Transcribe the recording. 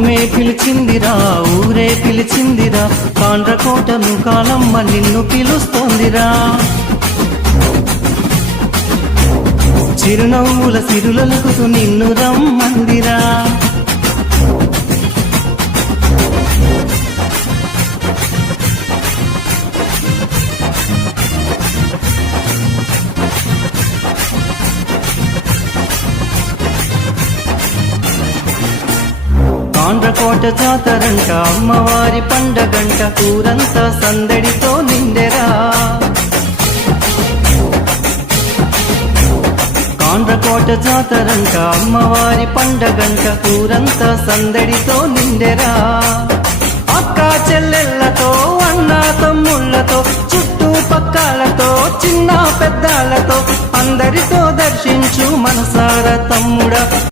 అమ్మే పిలిచిందిరా, ఊరే పిలిచిందిరా, కాండ్రకోటను కాలమ్మ నిన్ను పిలుస్తోందిరా. చిరునవ్వుల సిరులలుకుతూ నిన్ను రమ్మందిరా. కాండ్రకోట జాతరంట, అమ్మవారి పండగంట, ఊరంతా సందడితో నిండెరా. కాండ్రకోట జాతరంట, అమ్మవారి పండగంట, ఊరంతా సందడితో నిండెరా. అక్క చెల్లెళ్లతో, అన్న తమ్ముళ్లతో, చుట్టూ పక్కాలతో, చిన్న పెద్దాలతో అందరితో దర్శించు మనసార తమ్ముడా.